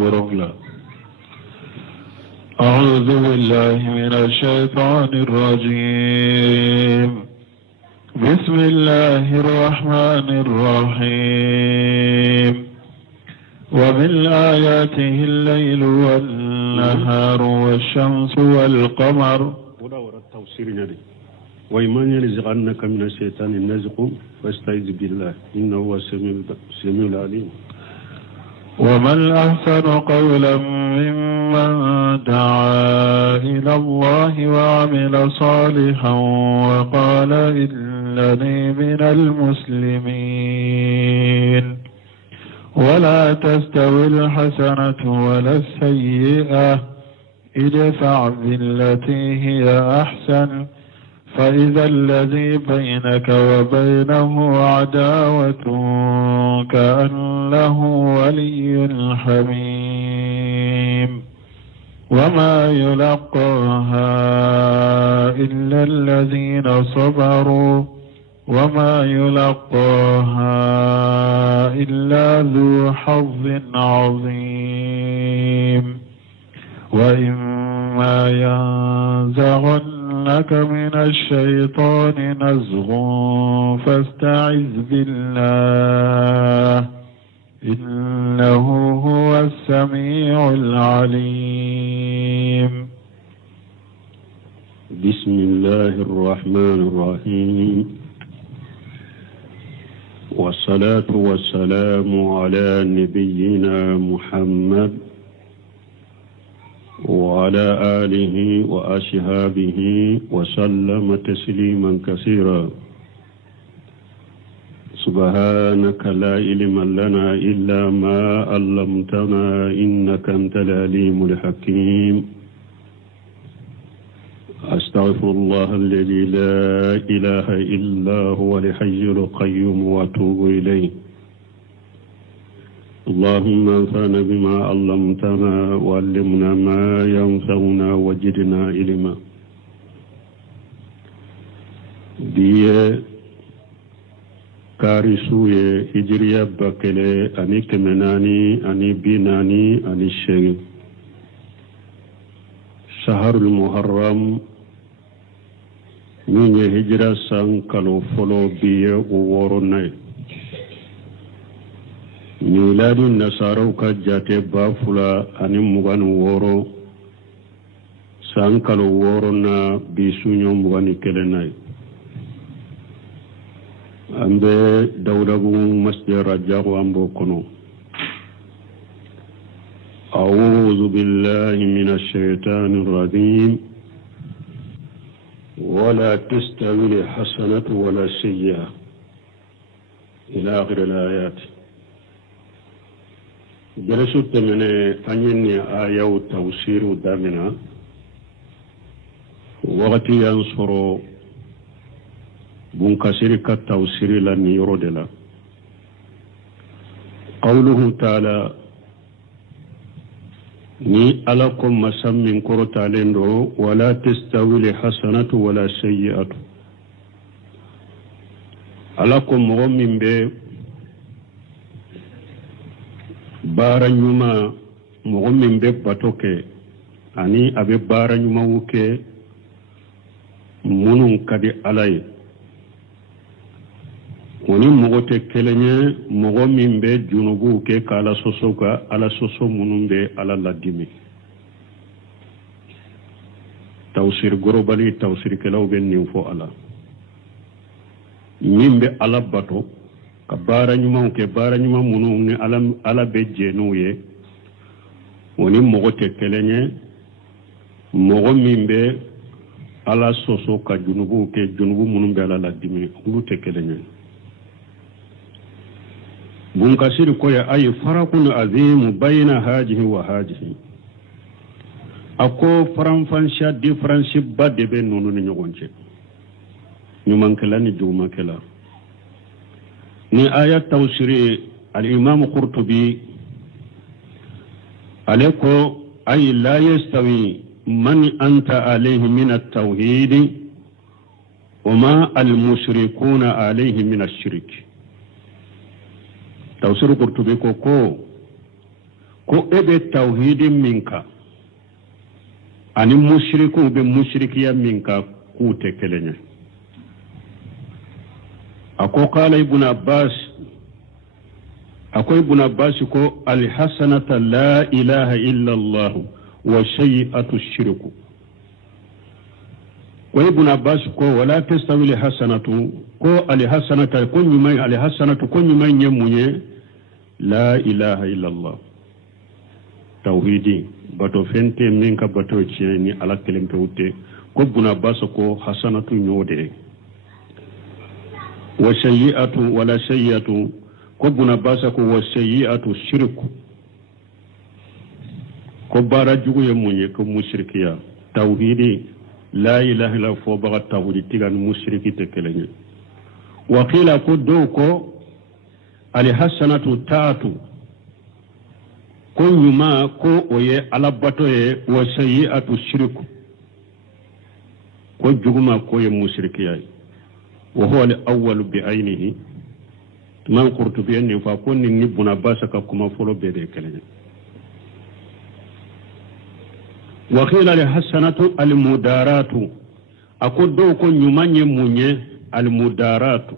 ورملا. أعوذ بالله من الشيطان الرجيم. بسم الله الرحمن الرحيم. ومن آياته الليل والنهار والشمس والقمر. وإما ينزغنك من الشيطان النزغ فاستعذ بالله إنه هو السميع العليم. ومن أحسن قولا ممن دعا إلى الله وعمل صالحا وقال إنني من المسلمين. ولا تستوي الحسنة ولا السيئة ادفع بالتي هي أحسن فإذا الذي بينك وبينه عداوة كأنه ولي حميم. وما يلقاها إلا الذين صبروا وما يلقاها إلا ذو حظ عظيم. وإما ينزغنك من الشيطان نزغ فاستعذ بالله إنه هو السميع العليم. بسم الله الرحمن الرحيم. والصلاة والسلام على نبينا محمد وعلى آله وأصحابه وسلم تسليما كثيرا. سبحانك لا علم لنا إلا ما علمتنا إنك أنت العليم الحكيم. أستغفر الله الذي لا إله إلا هو الحي القيوم وأتوب إليه. اللهم انفعنا بما علمتنا وعلمنا ما ينفعنا وزدنا علما. biye karisuye hijriya bakele ani kemenani ani binani ani shegi shaharul muharram minye hijra san kalo folo biye uworonay miladi nasaraw ka jate bafula ani mugan woro san kalo woro na bisunyo mugani kelenay ambe dawdagu masjid rajagu ambo kono. أعوذ بالله من الشيطان الرجيم. ولا تستوي الحسنة ولا السيئة إلى آخر الآيات. جلست من أنني آية توسير دامنا وقت ينصر بنكسر كالتوسير لن يرد له. قوله تعالى ni alakum masammin korotalen do wala tastawi hasanatu wala sayyi'atu. alakum min be bara nyuma min be batoke ani abe bara nyuma wuke munun kadi alay woni mogote kelenye mogo min be junubu ke kala sosoka ala soso munun be ala ladimi. tawsir gorobali tawsir kelaw be ninfo ala min be ala bato ka bara nyuma ke bara nyuma munun ni ala be jenuye woni mogote kelenye mogo min be ala soso ka junubu ke junubu munun be ala ladimi ulu te kelenye. bunkasiri koya ay farakun azim bayna hajihi wa hajihi. ako faranfansha difference badde be nonu ni nyogonche nyumankela ni jumakela ni ayat tawsiri al-imam Qurtubi aleko ay la yastawi man anta alayhi min at-tawhid wa ma al-mushrikuna alayhi min ash-shirk. tawsir Qurtubi ko ko ebe tawhidin minka ani mushriku be mushrikiya minka kute kelenya ako qala ibn abbas ko alhasanata la ilaha illa allah wa shay'atu shirku ko ibn abbas ko wala tastawi alhasanatu ko alhasanata ko nyumay alhasanatu ko nyumay nyemunye la ilaha illa allah tawhidi bato fente minka bato chini ala kelempe ute ko ibn abbas ko hasanatu nyode wa shay'atu wala shay'atu ko buna basa ko wasayyi'atu shirku ko bara jugu ye munye ko mushrikiya tawhidi la ilaha illa fo baga tawhidi tigan mushriki te kelenye wa qila ko do ko ali hasanatu taatu ko nyuma ko oye alabato ye wasayyi'atu shirku ko juguma ko ye mushrikiya wa huwa al-awwal bi aynihi man qurtubi en fa ko ni buna basa ka kuma folo bede kelenya wa qila li hasanatu al mudaratu akodo ko nyumanye munye al mudaratu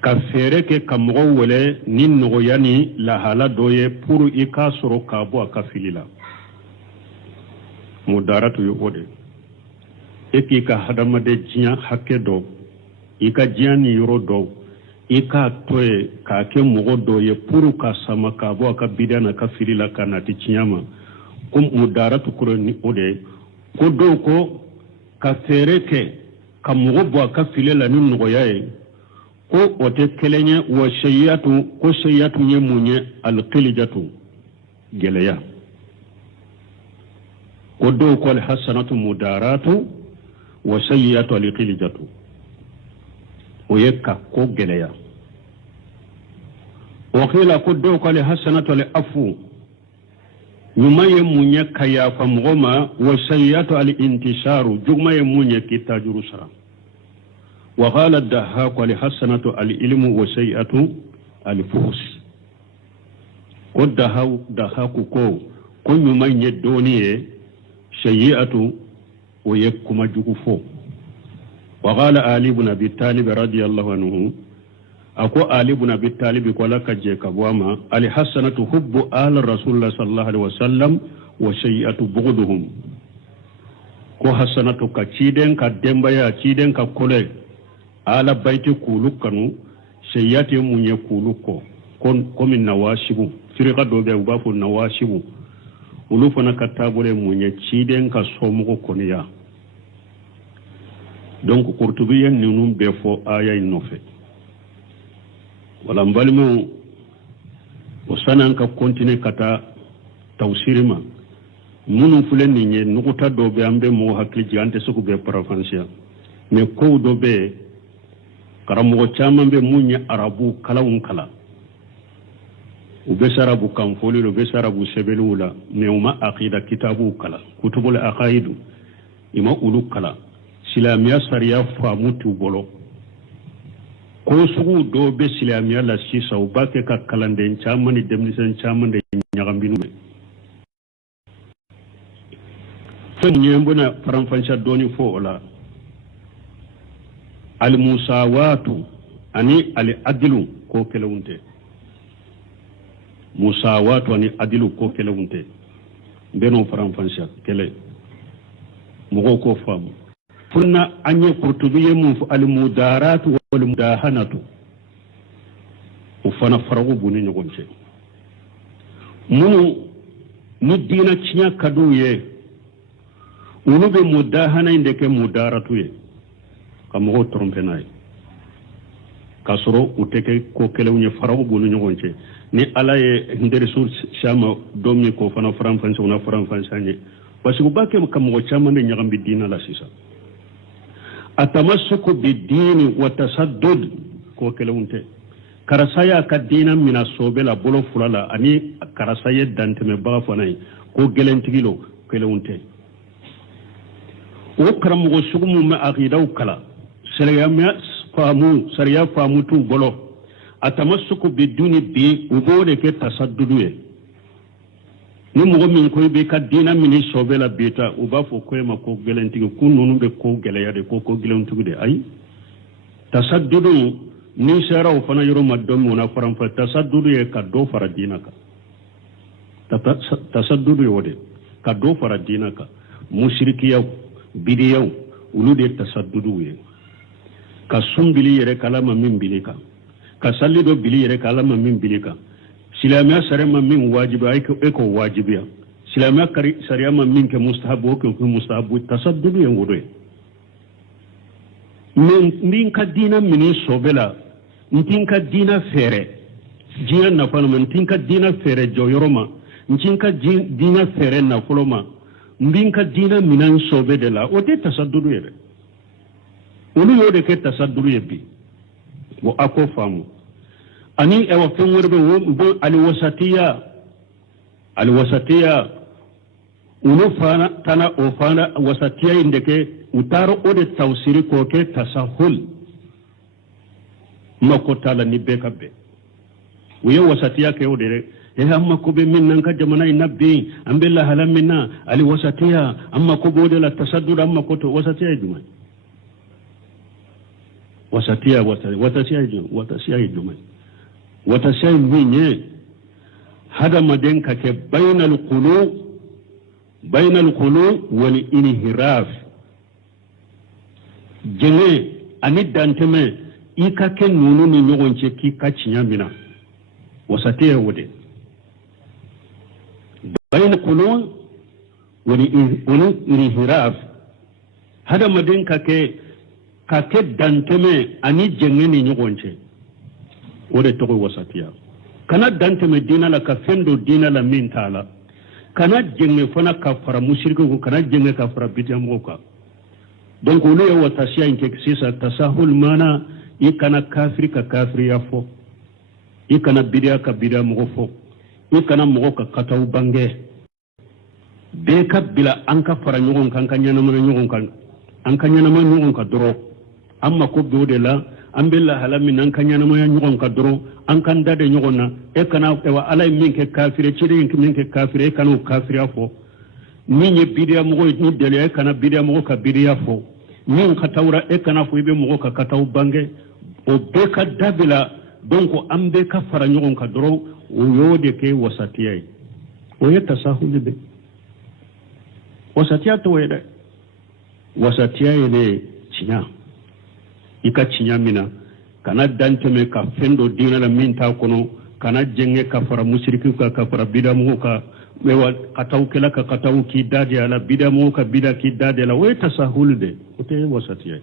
ka fere ke kamgo wole ni no yani la hala doye pour ikasoro kabo akafilila mudaratu yo ode eki ka hadama de jiya hakke do ika jiani yoro do ika toe ka ke mogo do ye puru ka sama ka bo ka bidana ka filila kana ti chinyama kum mudaratu kuro ni ode ko do ko ka tereke ka mogo bo ka filela ni ngo yae ko ote kelenye wa shayatu ko shayatu nye munye alqilijatu geleya ko do ko alhasanatu mudaratu wa shayatu alqilijatu oyeka ko geleya wakila ko do ko le hasanatu le afu nyumaye munye kaya fa mgoma wa sayyatu al intisharu jugmaye munye kitajuru sara wa qala ad-dahhak li hasanatu al ilmu wa sayyatu al fuhus ko dahaku ko nyumaye doniye sayyatu oyekuma jugufo وقال علي بن ابي طالب رضي الله عنه اكو علي بن ابي طالب قال كجه كبواما علي حسنه حب آل رسول الله صلى الله عليه وسلم وشيئه بغضهم ko hasanatu ka ciden ka demba ya ciden ka kole ala baiti kulukanu sheyate munye kuluko kon min nawashibu firqa do be ubafu nawashibu ulufana katabule munye ciden ka somugo koniya donc Qurtubi en nunum be fo aya inofe wala mbalmu osanan ka continue kata tawsirima munu fulen ni nye nukuta do be ambe mo hakli jante suku be parafansia me ko do be karamo chama be munya arabu kala kala ube sarabu kan foli lo be sarabu sebelula me uma aqida kitabu kala kutubul aqaidu ima ulu kala silamiya sariya famutu bolo ko sugu do be silamiya la sisa o bake ka kalande chamani demnisen chamande nyagambinu me fen nyembuna faranfancha doni fo ola al musawatu ani al adlu ko kelewunte musawatu ani adlu ko kelewunte beno faranfancha kele mugo ko famu funna anye Qurtubi mu al mudaratu wal mudahanatu ufana faragu buni nyogonche munu ni dina chinya kaduye unube mudahana indeke mudaratu ye kamugo trompenai kasoro uteke ko kelewunye faragu buni nyogonche ni alaye ndere sur shama domi ko fana faranfansa una faranfansa nye wasiku bake kamugo chama ne nyagambi dina la sisa atamassuku bid-din wa tasaddud ko kelewunte karasaya ka dina mina sobela bolo fulala ani karasaya danteme ba fanay ko gelentigilo kelewunte o karamugo sugumu ma aqidaw kala sariya famu tu bolo atamassuku bid-din bi ubode ke tasaddudu ye ni mogo min koy be ka dina mini sobe la beta u ba fo koy ma ko gelentigi kununu be ko geleyade ko gelentugi de ay tasaddudu ni sara o fana yoro maddom wona faram fa tasaddudu e ka do fara dina ka tasaddudu yode ka do fara dina ka mushrikiyaw bidiyaw ulu de tasaddudu ye ka sumbili yere kalama min bilika ka sallido bili yere kalama min bilika silamiya sarema min wajibi ay ko wajibiya silamiya kari sariyama min ke mustahabu ko mustahabu tasaddudu ye wodo min ka dina mini sobela ntin ka dina fere jiya na fana ntin ka dina fere joyoroma ntin ka dina fere na foloma min ka dina minan sobe de la o de tasaddudu ye olu yo de ke tasaddudu ye bi wo ako famu ani ewa fen worbe wo alwasatiya ulu fana tana o fana wasatiya indeke utaro ode tawsiri ko ke tasahul mako tala ni be kabbe wo wasatiya ke ode amma ko be min nan ka jamana inabbi ambilla halam minna alwasatiya amma ko bode la tasaddud amma ko to wasatiya juma wasatiya juma وتسعي مني هذا مدين كك بين القلوب والانحراف جنة أني دانتمه إيكاك نونو نيوغنشي كي كاتشيا منا وساتيه ودي بين القلوب والانحراف هذا مدين كك دانتمه أني جنة نيوغنشي ode togo wasatiya kana dante me dina la ka fendo dina la min tala kana jenge fana ka fara mushriko ko kana jenge ka fara bitam ko donc ulu ya watasiya inke sisa tasahul mana ikana kafiri ka kafiri ya fo ikana bidia ka bidia mo fo ikana mo ka kataw bange be ka bila anka fara nyogon kan kanyana mana nyogon kan an kanyana mana nyogon ka doro amma ko be de la ambilla halami nan kanyana moya nyogon ka doro an kan dade nyogon na e kana e wa alay min ke kafire chiri min ke kafire e kana kafire afo ni nye bidia mo ni dele e kana bidia mo ka bidia fo min katawra e kana fo ibe mo ka kataw bange o be ka dabila donc ambe ka fara nyogon ka doro o yode ke wasatiyai o yeta sahuli be wasatiya to wede wasatiyai ne chinya ika chinyamina kana danteme ka fendo dina la minta kono kana jenge ka fara mushriki ka fara bidamu ka mewa kataw kala ka kataw ki dadi ala bidamu ka bida ki dadi la we tasahul de ote wasatiya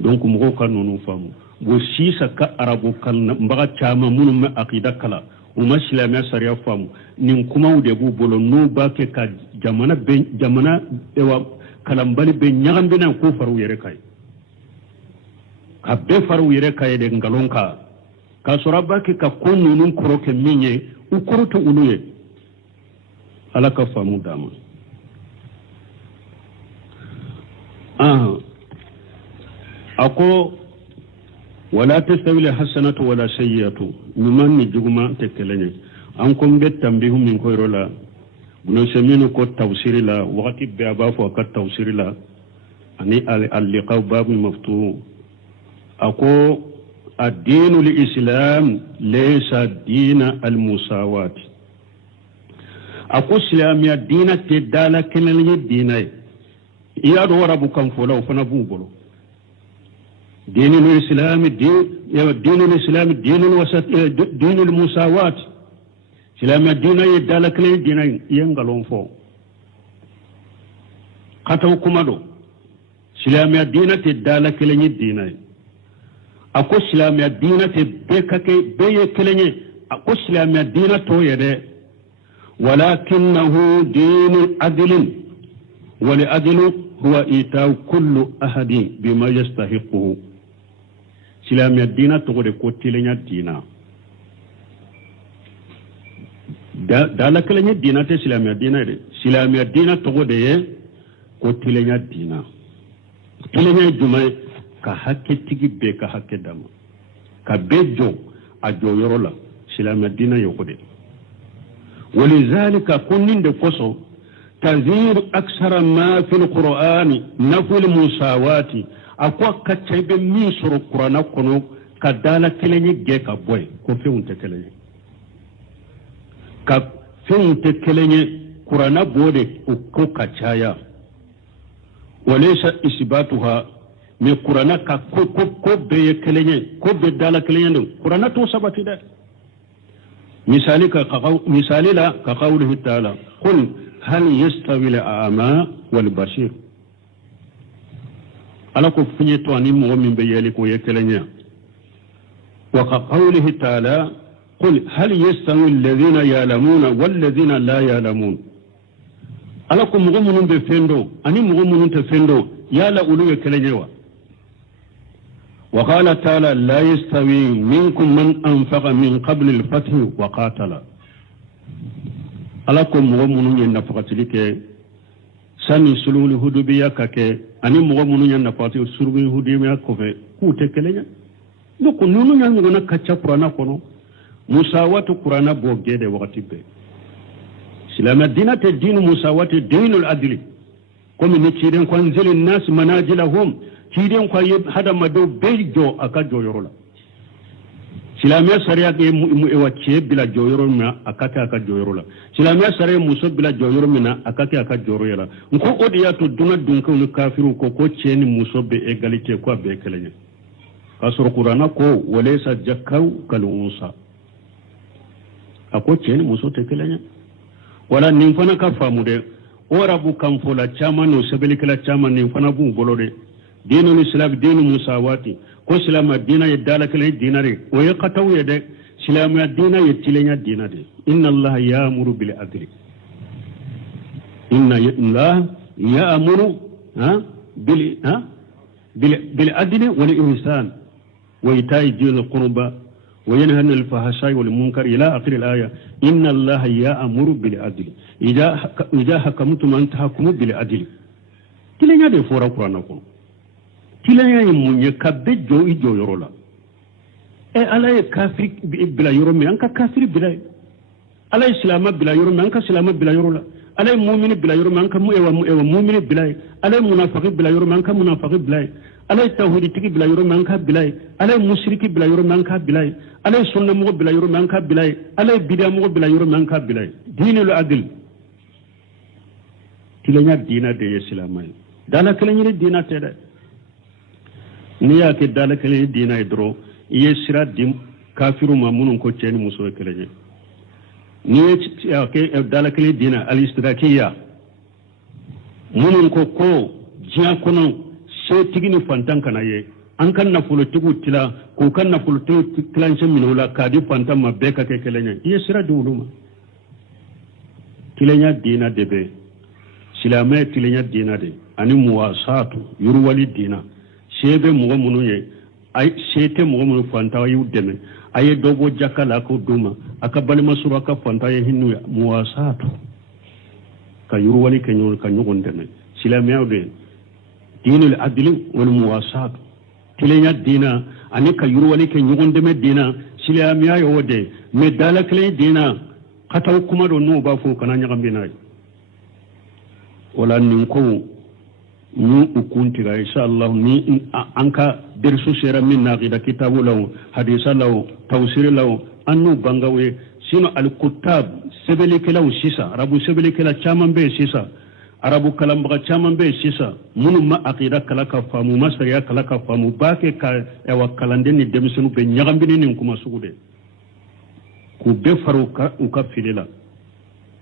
donc mo ko nonu famu go sisa ka arabu kal mbaga chama munu ma aqida kala o maslama sariya famu nin kuma ude bu bolo no ba ke ka jamana ewa kalambali be nyagambina ko faru yere kay ka be faru yere kay de ngalonka ka soraba ke ka konu nun kroke minye u kroto uluye alaka famu dama ako wala tastawi alhasanatu wala sayyi'atu mimman ni juguma tekelene an kom be tambihu min ko rola no semino ko tawsiri la waqti be aba fo ka tawsiri la ani al-liqa bab maftu ako ad-din al-islam laysa din al-musawat ako islamiyya dina te dala kenel dina iya do rabu kan fo law fana bubolo دين الإسلام دين الإسلام دين الوسط دين المساواة سلام الدين يدالك لي دين ينقلون فو قطعوا كمالو سلام الدين تدالك لي الدين أكو سلام الدين تبكك بيك لي أكو سلام الدين تويده ولكنه دين عدل ولعدل هو إيتاء كل أحد بما يستحقه سلام الدين تقول كوتيلين الدين دالك لين الدين تسلام الدين سلام الدين تقول كوتيلين الدين تلين الجماعة كهك تيجي بكهك دم كبيجو أجو يرولا سلام الدين يقول ولذلك كن دفصو تذير أكثر ما في القرآن نفي المساواة أقوى كتب ميسر القرآن كنو كدالة كلني جيكا بوي كفيون تكلني كفيون تكلني قرآن بودي وكو كتايا وليس إثباتها من قرآن كو بي كلني كو بدالة كلني قرآن تو سبتي ده مثالي لا كقوله تعالى قل هل يستوي الأعمى والبصير على كفنيتو أني مؤمن بيالك ويكلنيا وكقوله تعالى قل هل يستوي الذين يعلمون والذين لا يعلمون على كم مؤمن بفندو أني مؤمن تفندو يا لا أولو يكلنيا وقال تعالى لا يستوي منكم من أنفق من قبل الفتح وقاتل ala ko mɔgɔ minnu ye nafagatili kɛ sani sulhul hudubiya ka kɛ ani mɔgɔ minnu ye nafagatili sulhul hudubiya kɔfɛ k'u tɛ kelen ye donc ninnu ɲa ɲɔgɔnna ka ca kuranna kɔnɔ musawatu kuranna b'o gɛɛ de wagati bɛɛ silamɛ diinɛ tɛ diinu musawati diinul adli komi ni ciden ko anzili nas manajilahum ciden ko ye hadamadenw bɛɛ jɔ a ka jɔyɔrɔ la silamɛ sariya ke wa cɛ bila jɔyɔrɔ min na a ka kɛ a ka jɔyɔrɔ la silamɛ sariya muso bila jɔyɔrɔ min na a ka kɛ a ka jɔyɔrɔ la nko o de y'a to duna dunkew ni kafiru ko cɛ ni muso bɛ égalité ko a bɛɛ kelen ye k'a sɔrɔ kuranna ko walaysa jakaw kal unsa a ko cɛ ni muso tɛ kelen ye wala nin fana ka faamu dɛ o arabu kan fɔ la caman n'o sɛbɛnnikɛla caman nin fana b'u bolo dɛ diinul islam diinu musawati ko silama diina ye dala kelen diina de o ye kataw ye dɛ silama diina ye tilenya diina de inna allaha ya'muru bil adli inna allaha ya'muru bil adli wal ihsan wa ita'i dhil qurba wa yanha 'anil fahsha'i wal munkari ila akhir al aya inna allaha ya'muru bil adli idha hakamtum an tahkumu bil adli tilenya de fora qur'ana ko tilanya ye mun ye ka bɛ jɔ i jɔyɔrɔ la ala ye kafiri bila yɔrɔ min an ka kafiri bila ye ala ye silama bila yɔrɔ min an ka silama bila yɔrɔ la ala ye mumini bila yɔrɔ min an ka mumini bila ye ala ye munafiki bila yɔrɔ min an ka munafiki bila ye ala ye tawhiditigi bila yɔrɔ min an ka bila ye ala ye musiriki bila yɔrɔ min an ka bila ye ala ye sunnamɔgɔ bila yɔrɔ min an ka bila ye ala ye bidamɔgɔ bila yɔrɔ min an ka bila ye diinul adl tilanya diina de ye silama ye dala kelen yiri diina tɛ dɛ n'i y'a kɛ dala kelen diina ye dɔrɔn i ye sira di kafiru ma minnu ko cɛ ni muso ye kelen ye n'i ye kɛ dala kelen diina alistirakiya minnu ko diɲɛ kɔnɔ setigi ni fantan kana ye an ka nafolotigiw tila k'u ka nafolotigiw tilancɛ minɛ o la k'a di fantan ma bɛɛ ka kɛ kelen ye i ye sira di olu ma tilenya diina de bɛ silamɛ ye tilenya diina de ani muwasaatu yuruwali diina se bɛ mɔgɔ minnu ye se tɛ mɔgɔ minnu fantan y'u dɛmɛ a ye dɔ bɔ jaka la k'o d'u ma a ka balima sɔrɔ a ka fantan ye hinɛ muwasaatu ka yuruwali kɛ ɲɔgɔn ka ɲɔgɔn dɛmɛ silamɛya de diinul adli wal muwasaatu tilenya diina ani ka yuruwali kɛ ɲɔgɔn dɛmɛ diina silamɛya ye o de mais dala kelen diina kataw kuma dɔ n'o b'a fɔ kana ɲagami n'a ye wala nin ko ni ukuntiga inshallah ni anka dersu sera min naqida kitabu law hadisa law tawsir law annu bangawe sino al kutab sebeli kelaw sisa arabu sebeli kela chaman be sisa arabu kalam baga chaman be sisa munu ma aqida kala ka famu masariya kala ka famu bake ka e wa kalande ni demisunu be nyagambini ni kuma sugude ku be faruka uka filila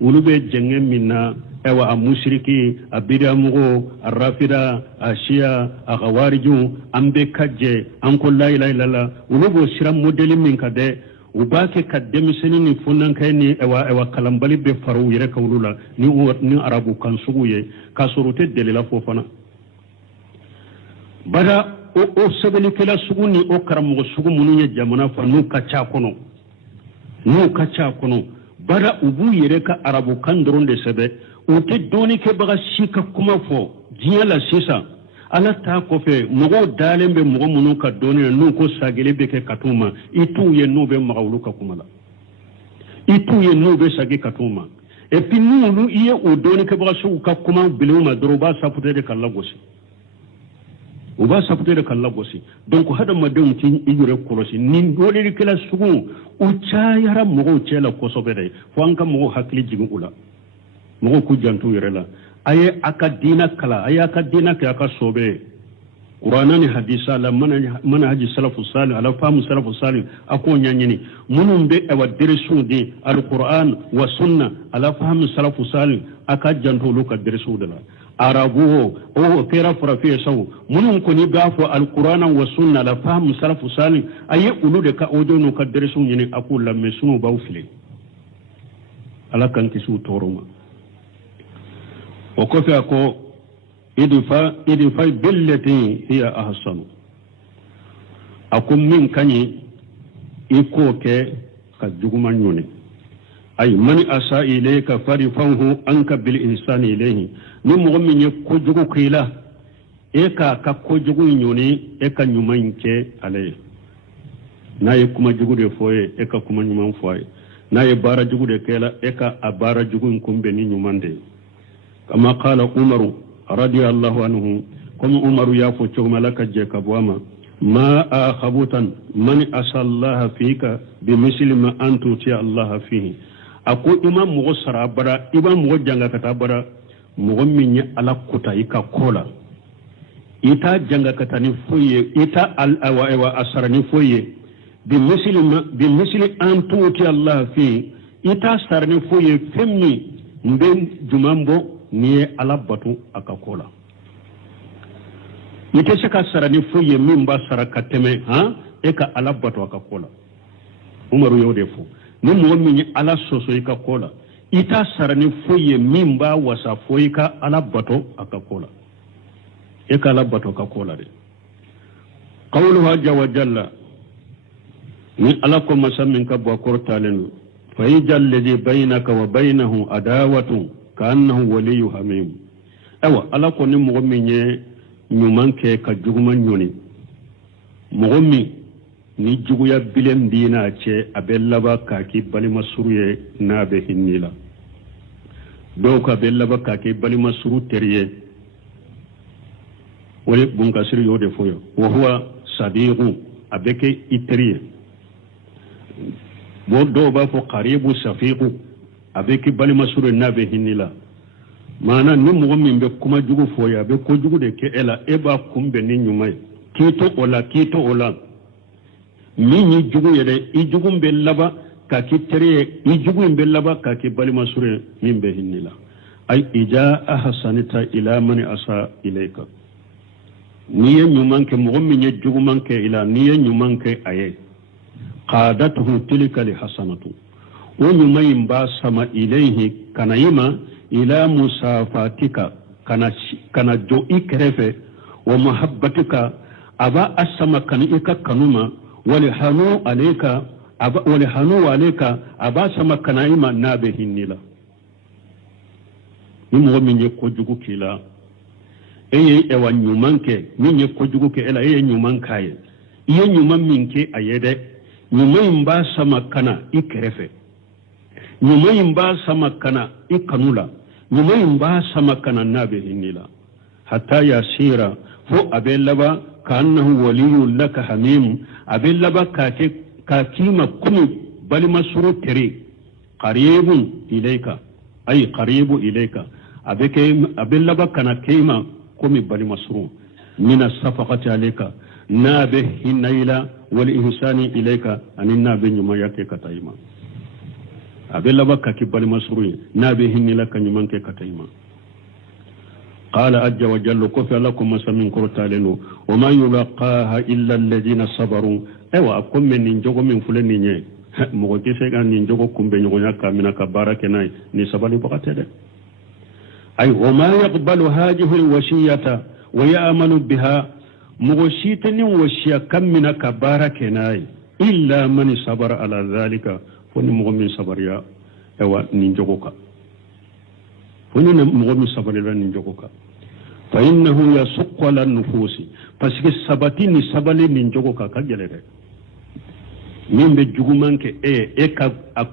ulu be jenge minna ewa a mushriki a bidamugo a rafida a shia a khawariju an be kajje an ko la ilaha illallah ulu bo sira modeli min ka de u ba ke ka demiseni ni funnan kai ni ewa kalambali be faru yere ka ulula ni arabu kan sugu ye ka sorute delila fofana bada o sebeli kala sugu ni o karamugo sugu munu ye jamana fa nu ka cha kono bara ubu yere ka arabu kan doron de sebe o te doni ke baga sika kuma fo diya la sisa ala ta ko fe mogo dalen be mogo munu ka doni nu ko sagele be ke katuma itu ye no be magawlu ka kuma la itu ye no be sagi katuma et puis nous iye o doni ke ba su ka kuma biluma droba sapute de kallagosi o ba sapute de kallagosi donc hada madum tin igure korosi nin dole de kala sugu o chayara mo chela kosobere fo anka mo hakli jigu ula mo ku jantu yerela aye akadina kala aye akadina ke aka sobe qur'anani hadisa la mana haji salafu salih ala famu salafu salih ako nyanyini munum be e wadire sudi alquran wa sunna ala famu salafu salih aka janto luka dire sudala arabu o kera furafi saw munum ko ni gafo alquran wa sunna ala famu salafu salih aye ulude ka ojono ka dire sunyini ako lamme sunu bawfile ala kan kisu toruma o ko fe ako idfa billati hiya ahsanu akum min kani iko ke ka juguma nyone ay man asa ilayka farifahu anka bil insani ilayhi ni mo min ye ko jugu kila e ka ko jugu nyone e ka nyuman ke alay na ye kuma jugu de foye e ka kuma nyuman foye na ye bara jugu de kela e ka abara jugu kumbe ni nyumande kama qala umaru رضي الله عنه كم عمر يافو تشوم لك جيك بواما ما أخبوتا من أسى الله فيك بمثل ما أنت تي الله فيه أقول إمام مغسر أبرا إمام مغجنغ كتابرا مغميني على كتا إكا كولا إتا جنغ كتاني فوي إتا الأوائوا أسرني فوي بمثل أنت تي الله فيه إتا سرني فوي فمني مبين جمامبو niye ala batu akakola ite seka sara ni foye mimba sara kateme eka ala batu akakola umaru yode fu ni mu'mini ala soso ikakola ita sara ni foye mimba wasa foika ala batu akakola eka ala batu akakola de qawluhu ajja wa jalla ni ala ko masamin ka bo kortalen fa yajal ladhi bainaka wa bainahu adawatu كأنه ولي حميم أيوة ألا كوني مغمي نيومان كي كجوغما نيوني مغمي ni juguya bilen dina ce abellaba kaki bali masuruye na be hinnila donc abellaba kaki bali masuru teriye wala bunga sir yode foyo wa huwa sadiqu abeke itriye bo do ba fo qaribu safiqu abeki bali masuru na be hinnila mana ni mo min be kuma jugu foya be ko jugu de ke ela eba kumbe ni nyumay kito ola mini jugu yede i jugu be laba ka kitere i jugu be laba ka ki bali masuru min be hinnila ay ija ahsanita ila man asa ilayka niye nyumanke mo min ye jugu manke ila niye nyumanke aye qadatuhu tilka li hasanatu onyumai mba sama ilayhi kanayima ila musafatika kana jo ikrefe wa muhabbatika aba asama kanika kanuma walihanu alayka aba sama kanayima nabe hinnila nimo minye kojugu kila eye ewa nyumanke minye kojugu ke ela eye nyumankaye iye nyuman minke ayede nyumai mba sama kana ikrefe nyumayin ba sama kana ikanula nyumayin ba sama kana nabe hinnila hatta yasira fo abellaba kannahu waliyyu laka hamim abellaba ka kima kumi bali masuru tere qaribun ilayka ay qaribu ilayka abellaba kana kima kumi bali masuru min as-safaqati alayka nabe hinnaila wal ihsani ilayka aninna be nyuma yake katayima abella bakka ki bali masruyi nabe hinnila kanyuman ke katayima qala ajja wa jalla ko fa lakum masamin qurtalenu wa ma yulqaha illa alladhina sabaru aywa akum min jogo min fulani nye mo ko kese gan ni jogo kumbe nyogo nyaka mina ka barake nay ni sabali bakatede ay wa ma yaqbalu hadhihi alwashiyata wa ya'malu biha mughshitani washiya kam mina ka barake nay illa man sabara ala dhalika foni mo min sabariya ewa ni jogoka foni mo min sabariya ni jogoka fa innahu yasqu ala nufusi parce que sabati ni sabale ni jogoka ka gelere min be jugumanke ka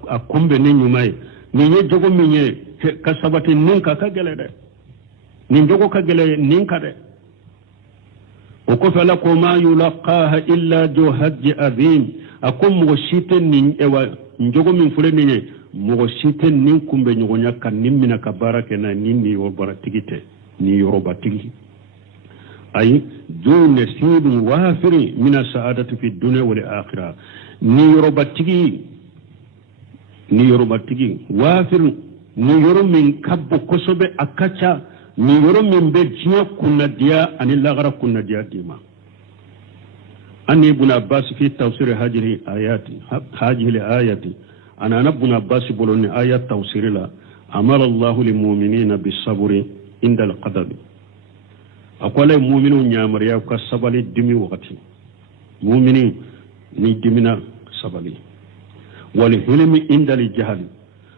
a kumbe ni nyumai ni ye jogo minye ka sabati ninka ka gele de ni jogo ka gele ninka de o ko fala ko ma yulaqaha illa ju hajj azim akum mo shiten ni ewa jogo min fule ni mo shiten nin kumbe nyogonya kan nimmina ka barake na ninni yo baratigite ni yoroba tigi ay du nasib wafiri min as-sa'adati fi dunya wal akhirah ni yoroba tigi wafir ni yoro min kabbo kosobe akacha ni yoro min be jiya kunna dia ani lagara kunna dia dima ani ibn abbas fi tafsir hadhihi ayati ana ibn abbas boloni ayat tafsir la amara allah lil mu'minina bis sabri inda al qadab akwala mu'minu nyamariya ka sabali dimi wakati mu'mini ni dimina sabali wal hilmi inda al jahl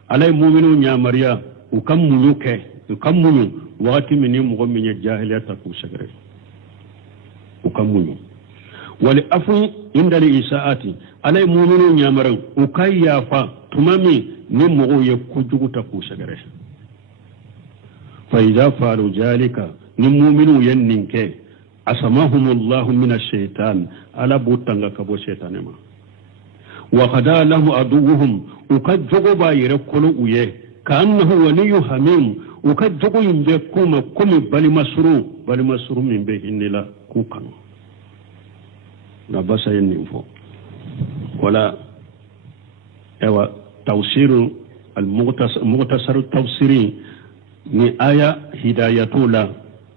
alay mu'minu nyamariya ukam munuke ukam munu wakati mini mugo minya jahiliyata ku sagare ukam munu wal afu inda al isaati alay mu'minu nyamaran ukayya fa tumami ni mugo ye kujuguta ku sagare fa idha falu jalika ni mu'minu yanninke asamahumullahu minash shaitan ala butanga kabo shaitanema wa qada lahu aduwwuhum ukajjogo ba yere kolo uye kannahu waliyyu hamim ukajjogo yimbe kuma kumi bali masru min be hinila kukan na basa yenninfo wala ewa tawsiru al-mughtasar tafsiri ni aya hidayatula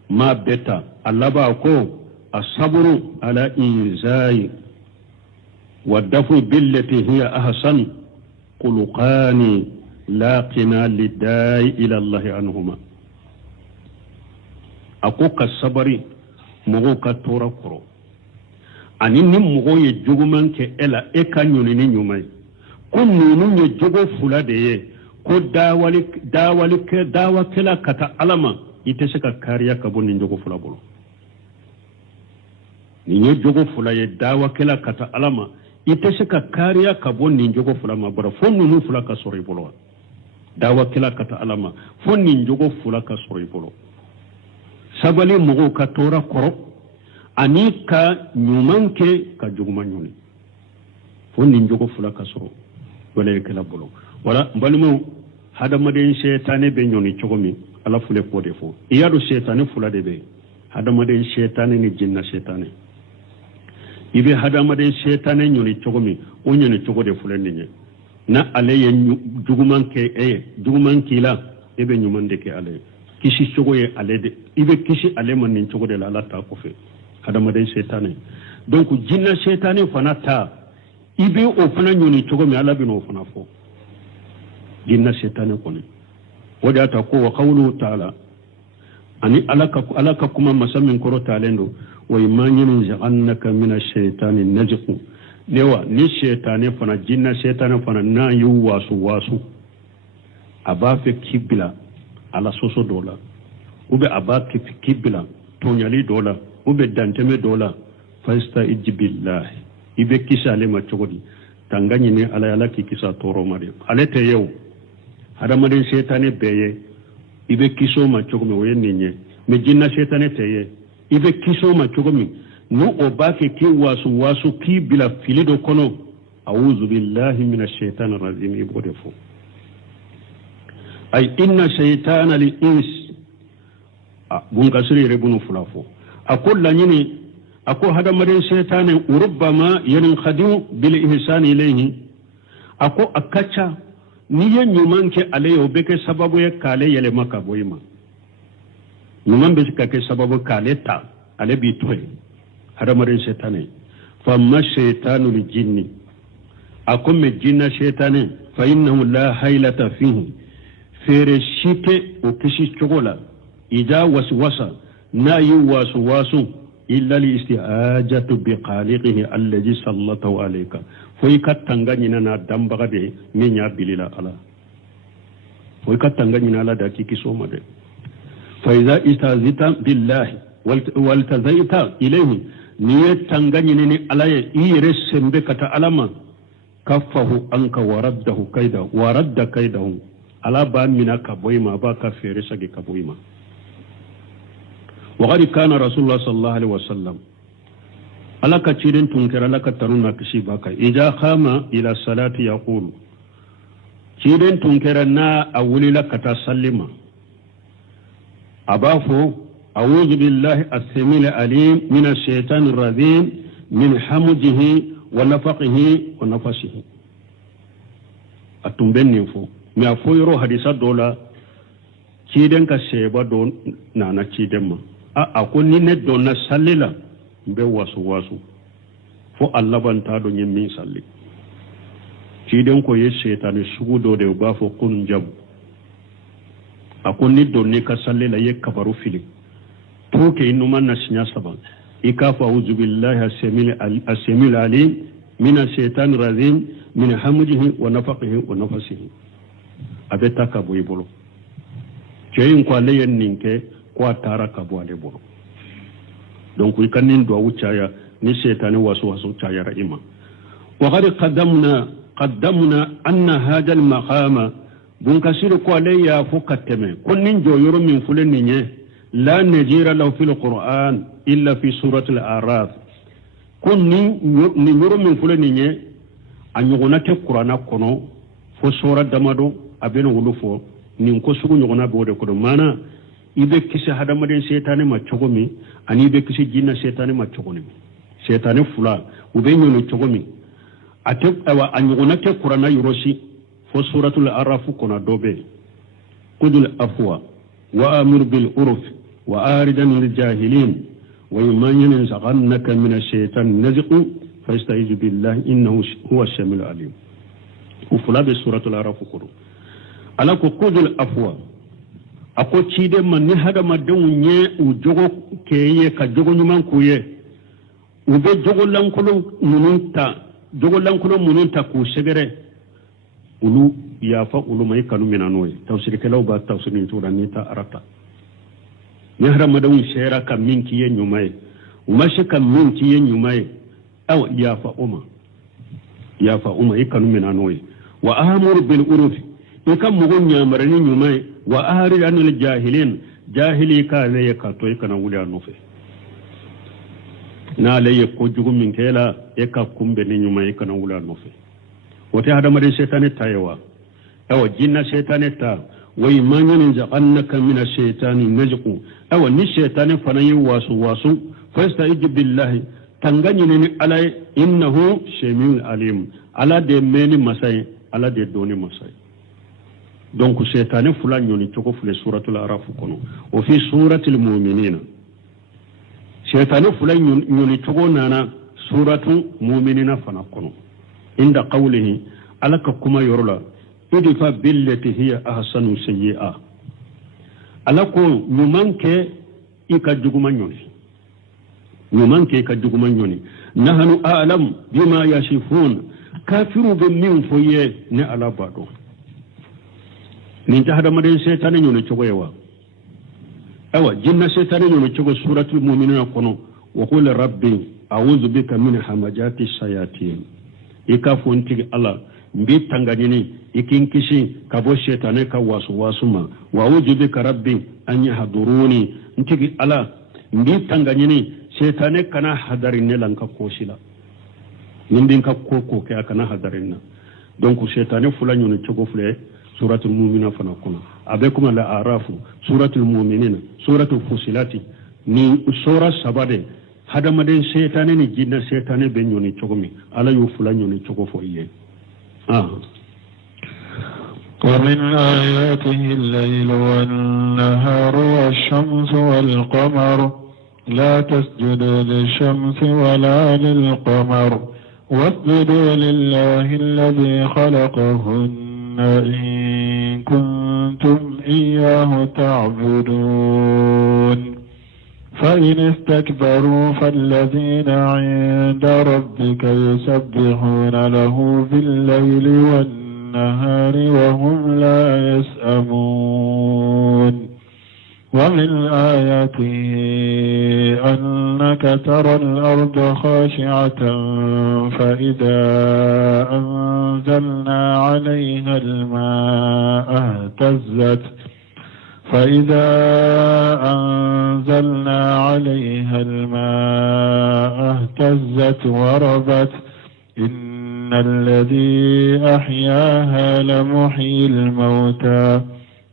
ma beta allaba ko asabru ala inzai والدفع بالتي هي أحسن قلقان لاقنا للداء إلى الله عنهما أقوك الصبري مغوك توركرو أني مغو يجوغ منك إلا إكا نيوني نيومي كن نيوني يجوغ فلا ديه كو داوالك لا كتا علما يتسك كاريا كبو نيجوغ فلا بولو نيجوغ فلا يداوالك لا كتا علما ite sika kariya ka bonni njogo fula mabara fonnu nu fula ka sori bolo dawa kila kata alama fonni njogo fula ka sori bolo sabali mugo ka tora koro ani ka nyumanke ka juguma nyuni fonni njogo fula ka soro wala kala bolo wala mbalimu hada maden shaytane be nyoni chogomi ala fule ko defo iyado shaytane fula de be hada maden shaytane ni jinna shaytane ibe hadamaden shaytane nyoni chogomi o nyoni chogode fulenni na ale ye juguman kila ebe nyumande ke ale kishi chogoye ale de ibe kishi ale manin chogode la ala ta ko fe hadamaden shaytane donc jinna shaytane fanata ibe o fana nyoni chogomi ala bino fana fo jinna shaytane koni wada ta ko wa qawlu ta'ala ani alaka kuma masamin koro talendo wa imanyin ja'annaka min ash-shaytani najqu lewa ni shaytane fana jinna shaytane fana na yu wasu abafe kibla ala soso dola ube abake kibla tonyali dola ube danteme dola fasta ijbillahi ibe kisa le ma chogodi tanganyi ne ala kisa toro mari alete yew hada madin shaytane beye ibe kiso ma chogomi woyenye me jinna shaytane teye ibe kiso ma chogomi no obake ki wasu ki bila filido kono a'udhu billahi minash shaitani rajim ibodefo ay inna shaytana lil ins bunga sire rebunu fulafo akolla nyini ako hada maden shaytane urubbama yanin khadu bil ihsan ilayhi ako akacha niye nyumanke alayo beke sababu ya kale yele maka boyima numan be kake sababu kale ta ale bi toy hada maden shaytane famma shaytanu lil jinni akum jinna shaytane fa innahu la haylata fihi fere shite o kishi chogola ida waswasa na yuwasu illa li isti'ajatu bi khaliqihi alladhi sallatahu alayka foi katangani na dambaga de menya bilila ala foi katangani na ala da kiki soma de fa iza istazita billahi wal tazaita ilayhi ni tangani ne alaye ire sembe kata alama kaffahu anka waraddahu kaida waradda kaidahu ala ba mina kaboyma ba ka fere sagi kaboyma wa qad kana rasulullah sallallahu alaihi wasallam ala ka cirin tunkira ala ka taruna kishi baka ija khama ila salati yaqulu cirin tunkira na awuli la kata sallima abafo a'udhu billahi as-samil alim min ash-shaytanir rajim min hamdihi wa nafaqihi wa nafasihi atumben fo mi afo yoro hadisa dola ciden ka seba don nana ciden ma ako ni ne don na sallila be wasu fo Allah ban ta don yin min salli ciden ko ye shaytan sugu do de ba fo kun jab ako ni don ne ka sallila ye kabaru fili to ke inuma na sinya saban ikafa a'udhu billahi as-samil alim min ash-shaytanir rajim min hamdihi wa nafaqihi wa nafasihi abeta ka boy bolo ceyin ko le yen ninke ko tara ka bo ale bolo donc kan nin do wucaya ni shaytan wasu caya raima wa qad qaddamna anna hadha al-maqama bun kasir ko le ya fukateme kon nin jo yoro min fulen ninye la najira lahu fil qur'an illa fi surati al-araf kun ni yoro min fulen ninye anyugona te qur'ana kono fo sura damado abena wulufo nin ko sugu nyugona be wode ko mana ibe kisi hadamaden shaytane ma chogomi ani ibe kisi jinna shaytane ma chogoni shaytane fula ube nyono chogomi ate awa anyugona te qur'ana yorosi fo suratul araf kono dobe kudul afwa wa amir bil urf wa aridan lil jahilin wa yumayyin zaqannaka min ash-shaytan nazqu fasta'iz billahi innahu huwa ash-shamil alim ufula be suratul araf kono ala ko kudul afwa ako cide man ni hada madan nye u jogo keye ka jogo nyuman kuye ube jogo lankolo mununta ku segere ulu yafa ulu mai kanu minanoy tawsir kelaw ba tawsirin tura ni ta arata ni hada madan shera ka minki ye nyumai umashi ka minki ye nyumai aw yafa uma ikanu minanoy wa amur bil uruf ikan mugun nyamarani nyumai wa ahri anil jahilin jahili ka ne ka to ikana wuya nufe na le ko jugu min kela e ka kumbe ni nyumai ikana wuya nufe wote hada mari shaytan tayewa awa jinna shaytan ta wa imanun ja'annaka min ash-shaytani najqu awa ni shaytan fanayi wasu fasta'id billahi tangani ni alai innahu shamil alim ala de meni masai ala de doni masai donc shaytan fulan yoni toko fule suratul araf kono o fi suratul mu'minina shaytan fulan yoni toko nana suratul mu'minina fana kono inda qawlihi alaka kuma yorla idfa billati hiya ahsanu sayyi'a alako numanke ikajuguma nyoni nahnu a'lam bima yashifun kafiru be min foye ne ala bado nin ta hada madan shaytan nyoni chogoyewa awa jinna shaytan nyoni chogo suratul mu'minuna kono wa qul rabbi a'udhu bika min hamajati shayatin ikafu ntigi ala mbi tanganyini ikin kishi kabo shaytan ka wasu ma wa a'udhu bika rabbi an yahduruni ntigi ala mbi tanganyini shaytan kana hadarin ne lanka koshila nindin ka koko ke kana hadarin na donc shaytan fulan nyoni chogo fule suratul mu'minina fana kono abe kuma la arafu suratul mu'minina suratul fusilati ni sura sabade hada maden shaytane ni jinna shaytane be nyoni chogomi ala yu fula nyoni chogo fo iye ومن آياته الليل والنهار والشمس والقمر لا تسجدوا للشمس ولا للقمر واسجدوا لله الذي خلقهن إن كنتم إياه تعبدون فإن استكبروا فالذين عند ربك يسبحون له بالليل والنهار وهم لا يسأمون ومن آياته أنك ترى الأرض خاشعة فإذا أنزلنا عليها الماء اهتزت وربت إن الذي أحياها لمحيي الموتى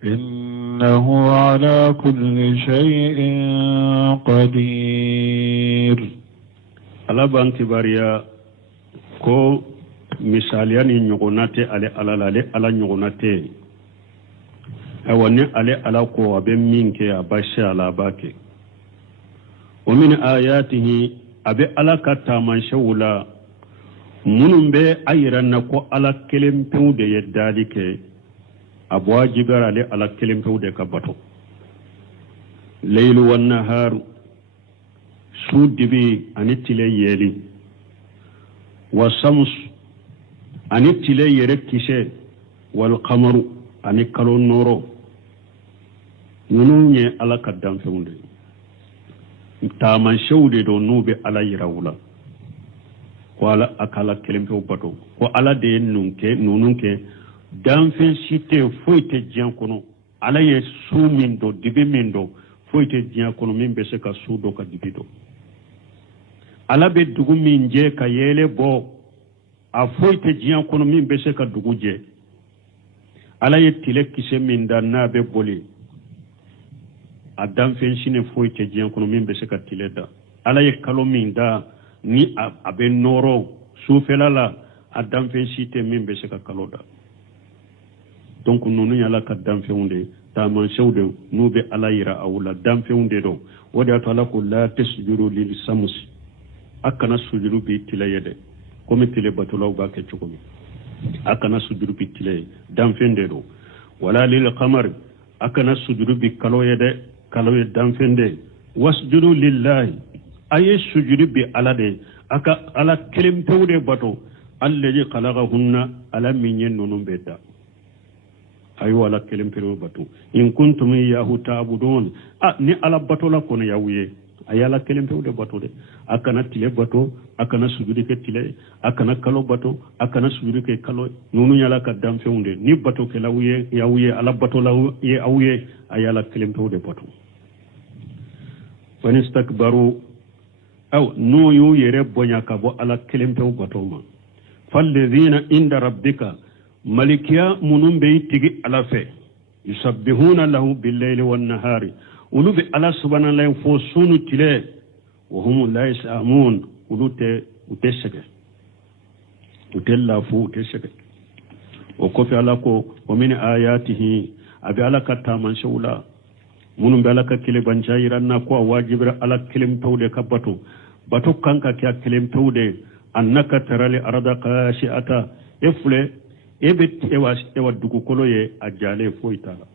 إنه على كل شيء قدير. على بانك باريا كو مثاليان نيغوناتي على نيغوناتي awani ale ala ko abe minke abashi ala bake wa min ayatihi abe ala kata man shawla munun be ayran ko ala kelem pewde yeddalike abwa jibara ale ala kelem pewde kabato laylu wan nahar sudibi anitile yeli wa shams anitile yerekishe wal qamaru anikalo noro nunu nye ala kaddam feunde taman shewde do nube ala yirawula ko ala akala kelempe bato ko ala de nununke damfen site foite jian kono ala ye sumin do dibe min do foite jian kono min be se ka sudo ka dibido ala be dugu min je ka yele bo a foite jian kono min be se ka dugu je ala ye tile kise min da na be boli adam fen shine foite jian kono min be se ka tile da ala ye kalo min da ni abe noro sufelala adam fen shite min be se ka kalo da donc nonu yala ka dam feunde ta man shewde nube ala yira awla dam feunde do wodi to ala ko la tasjudu lil sams akana sujudu bi tilayede komi tile batulaw ba ke chukumi akana sujudu bi tilay dam fende do wala lil qamar akana sujudu bi kaloye dam fende wasjudu lillahi ay sujudu bi ala de aka ala kelim tawde bato alladhi khalaqahunna ala min yennunum beta ay wala kelim pero bato in kuntum yahu ta'budun ni ala bato la kono yawye ayala kelim tawde bato de akana tile bato akana sujudu ke tile akana kalo bato akana sujudu ke kalo nunu yala ka dam feunde ni bato ke lawye yawye ala bato la ye awye ayala kelim tawde bato fanistakbaru aw no yu yere bonya ka bo ala kelim taw bato ma falladhina inda rabbika malikiya munum be tigi ala fe yusabbihuna lahu bil-layli wan-nahari ulubi ala subhanallahi fo sunu tile wa hum la yasamun ulute utesheke utella fu utesheke o ko fi ala ko wa min ayatihi abi ala katta man shawla munum be ala ka kile banjayira na ko wajibra ala kilim tawde kabato bato kanka kya kilim tawde annaka tarali arada qashi'ata ifle ebe ewa dugu kolo ye ajale foitala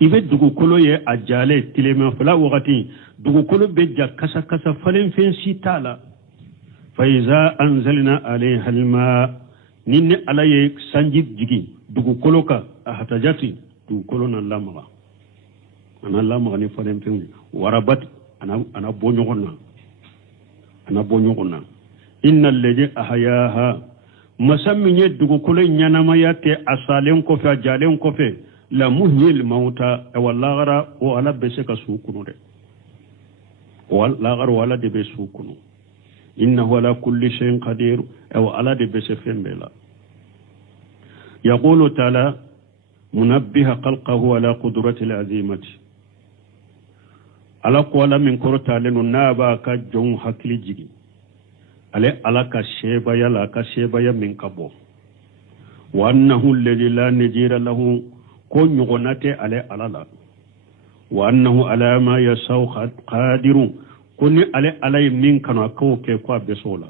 ibe dugu kolo ye ajale tilema fala wakati dugu kolo beja kasa falen fensi tala fa iza anzalna alayha alma ninni alaye sanjib jigi dugu kolo ka ahtajati dugu kolo na lamra ana lamra ni falen fensi warabat ana bonyogona innal ladhi ahyaha masamminye dugu kolo nyanama yate asalen ko fe ajalen ko fe la muhyil mauta wallagara o ala bese ka sukunu de wallagara wala de be sukunu innahu ala kulli shay'in qadir aw ala de bese fembela yaqulu ta'ala munabbiha khalqahu ala qudratil azimati ala qawla min qurta lenu naba ka jon hakli jigi ale ala ka sheba ya min kabo wa annahu alladhi la najira lahu ko nyugonate ale alala wa annahu ala ma yasau qadirun kuni ale alay min kana ko ke ko besola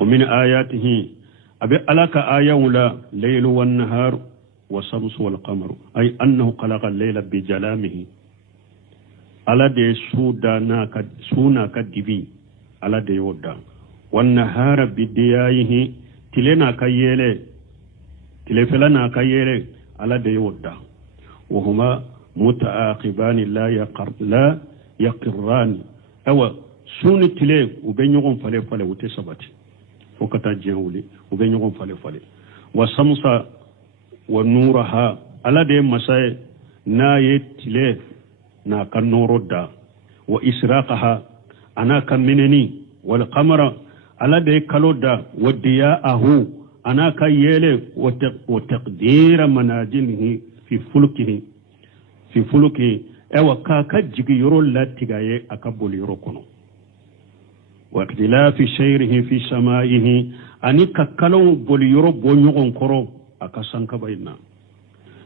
wa min ayatihi abi alaka ayawla laylu wan nahar wa shamsu wal qamaru ay annahu khalaqa al-layla bi jalamihi ala de suna ka dibi ala de yoda wan nahara bi diyahi tilena kayele tilefela na kayele ala de yoda وهما متعاقبان لا يقران أو سوني تلي وبينهم فلي فلي وتسبتي فكتا جاولي وبينهم فلي فلي وسمسا ونورها على دي مساي ناي تلي نا كنور دا وإسراقها أنا كمنني والقمر على دي كالو دا ودياءه أنا كيالي وتقدير منازله في فلكه أو كاكا جيجي يرو لا تيغاية أكبول يرو كنو واختلاف شيره في سمائه أني كاكالو بول يرو بونيغون كرو أكسان كباينا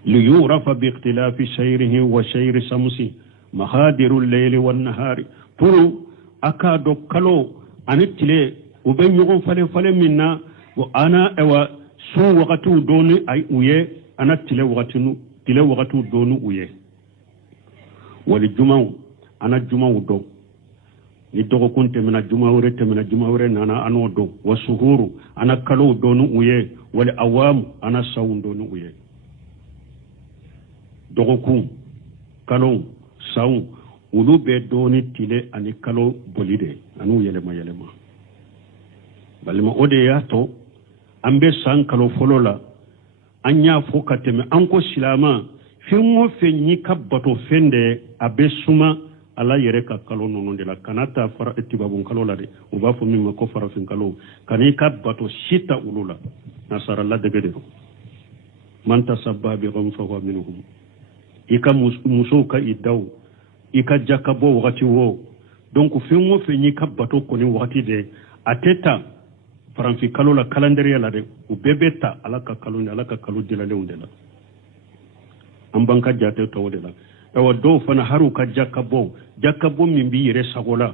ليورف باختلاف شيره وشير سمسي مخادر الليل والنهار پرو أكادو كالو أني تلي وبينيغون فلي منا وأنا أوا سو وقتو دوني أي ويه أنا تلي وقتو دوني ويه والجمعة أنا الجمعة دو يدعو كنت من الجمعة أنا أنو دو والسهور أنا كلو دونو ويه والأوام أنا ساون دونو ويه دوكو كلو ساون ولو بدوني تيلي أني كلو بوليدي أنو يلما balima ode yato ambe san kalo folola anya fokateme anko silama fingo fenyi kabbato fende abe suma ala yere ka kalo nono de la kanata fara etibabun kalo la de uba fo mimma ko fara fin kalo kani kabbato shita ulula nasara la de gede man tasabba bi gham fa huwa minhum ika musuka idaw ika jakabo wakati wo donc fingo fenyi kabbato koni wakati de ateta faranfi kalo la calendrier la de u bebeta alaka kalu de la leunde la ambanka jate to de la ewa do fana haru ka jakabo min bi yere sagola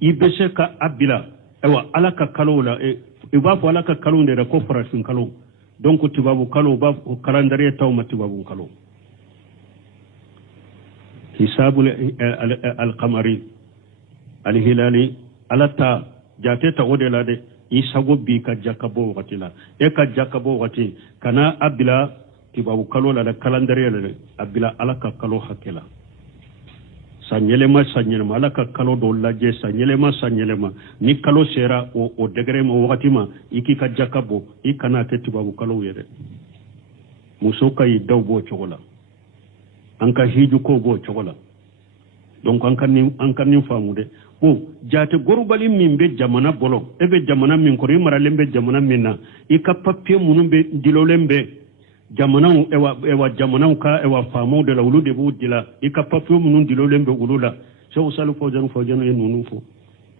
ibese ka abila ewa alaka kalo la e ba fo alaka kalu de ko faranfi kalo donc tibabu kalo ba calendrier taw matibabu kalo hisabu al-qamari al-hilali alata jate ta de la de isago bi ka jakabo wakati la ka jakabo wakati kana abila tibabu kalo la calendrier la abila alaka kalo hakela sanyelema alaka kalo do laje sanyelema ni kalo sera o degre mo wakati ma iki ka jakabo ikana te tibabu kalo yere musoka yi dawbo chogola anka hiju ko go chogola donc an kan ni famude o jate gorubali min be jamana bolo ebe jamana min ko rimara lembe jamana minna ika papier munun be dilolembe jamana ewa jamana ka ewa famo de la wulude bu dila ika papier munun dilolembe ulula so usalu fo janu nunu fo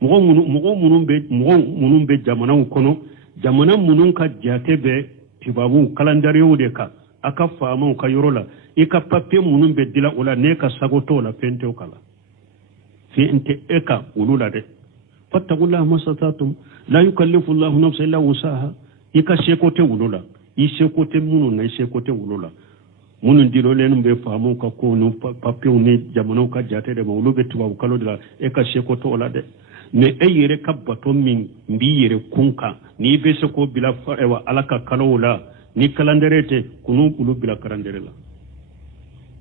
mugo munun be jamana kono jamana munun ka jate be tibabu calendrier de ka aka famo ka yorola ika papier munun be dila ula ne ka sagoto la pente kala في انت اكا ولولا ده فاتقوا الله ما استطعتم لا يكلف الله نفسا الا وسعها اكا شيكوتي ولولا يشيكوتي منو نا يشيكوتي ولولا منو ديلو لين be famu ka ko no papier ni jamano ka jate de mawlu be tuba kalo de la eka shekoto ola de mais eyere kabbato min mbi yere kunka ni be se ko bila ewa alaka kalo la ni kalanderete kunu ulu bila karandere la